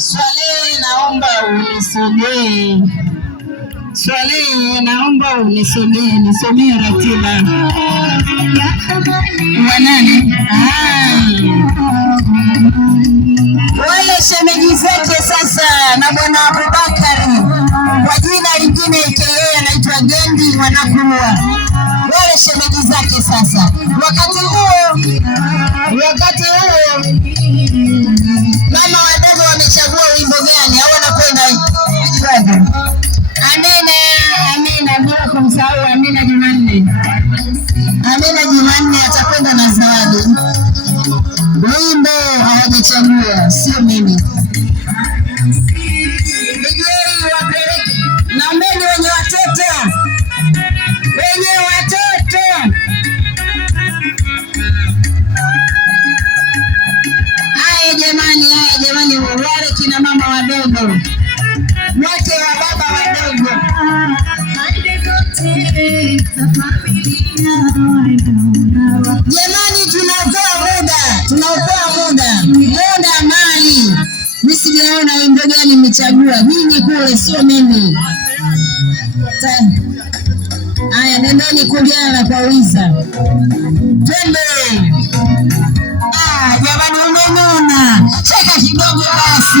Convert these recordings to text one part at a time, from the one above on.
Swale, naomba unisomee. Swale, naomba unisomee, nisomee ratiba. Wanane. Wale shemeji zake sasa na bwana Abubakari, kwa jina lingine yeye anaitwa Gendi wanakuwa. Wale shemeji zake sasa. Wakati huo mama wadogo wamechagua wimbo gani au wanakwenda Amina bila kumsahau Amina Jumanne atakwenda na zawadi. Wimbo hawajachagua, sio mimi. Naombeni wenye watoto. Haya jamani, wale kina mama wadogo, wake wa baba wadogo. Jamani, tunaokoa muda mali. Mimi sijaona wimbo gani mmechagua. Nyinyi kule, sio mimi. Haya, nendeni kuliana kwa wiza. Twende. Jamani, umenona. Cheka kidogo basi.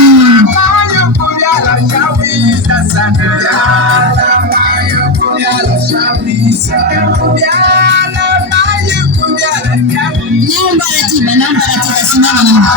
Naomba ratiba, simama na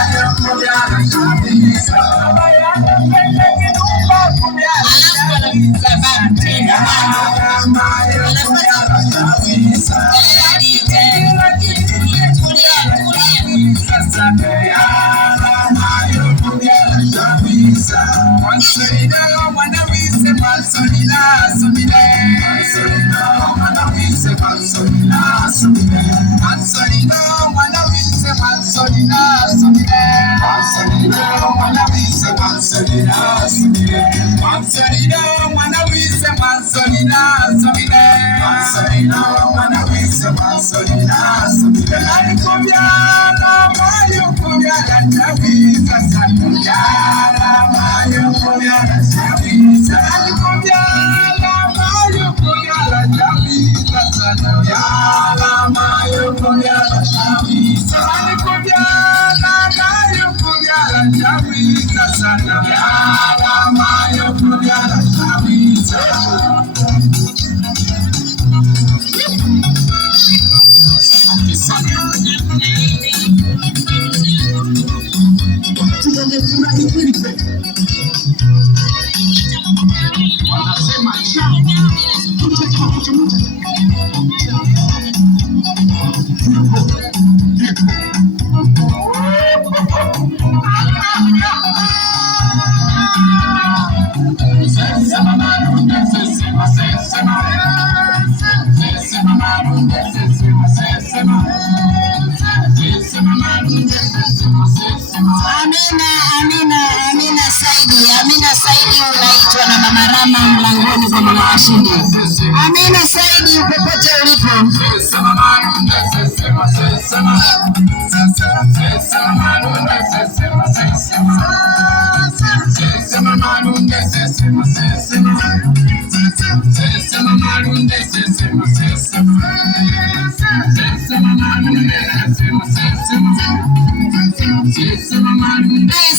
Amina Saidi unaitwa na Mama Rama mlangoni kwa mama washindi. Amina Saidi popote ulipo.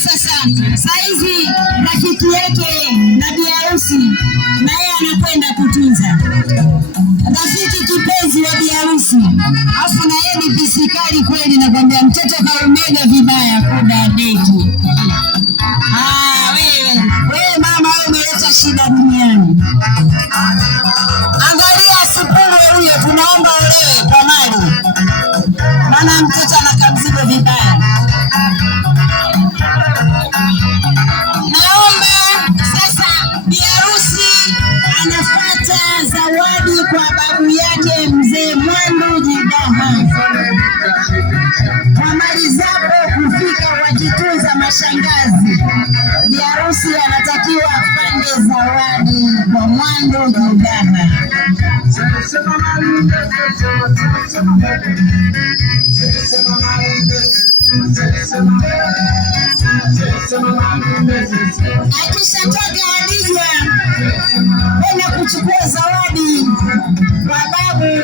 Sasa saizi rafiki yake na bi harusi naye anakwenda kutunza. Rafiki kipenzi wa bi harusi, afu na yeye ni pisikali kweli, nakwambia mtoto kaumega vibaya kuda deki. Wewe mama, wewe umeleta shida duniani. Angalia Sipuru huyo, tunaomba olewe kwa mali, maana mtoto anakamzigo vibaya. Zawadi kwa babu yake mzee Mwandu Jidaha. Wamalizapo kufika wakitunza mashangazi, bi harusi anatakiwa apande zawadi kwa Mwandu Jidaha. Akishatoka Hadija kwenda kuchukua zawadi kwa babu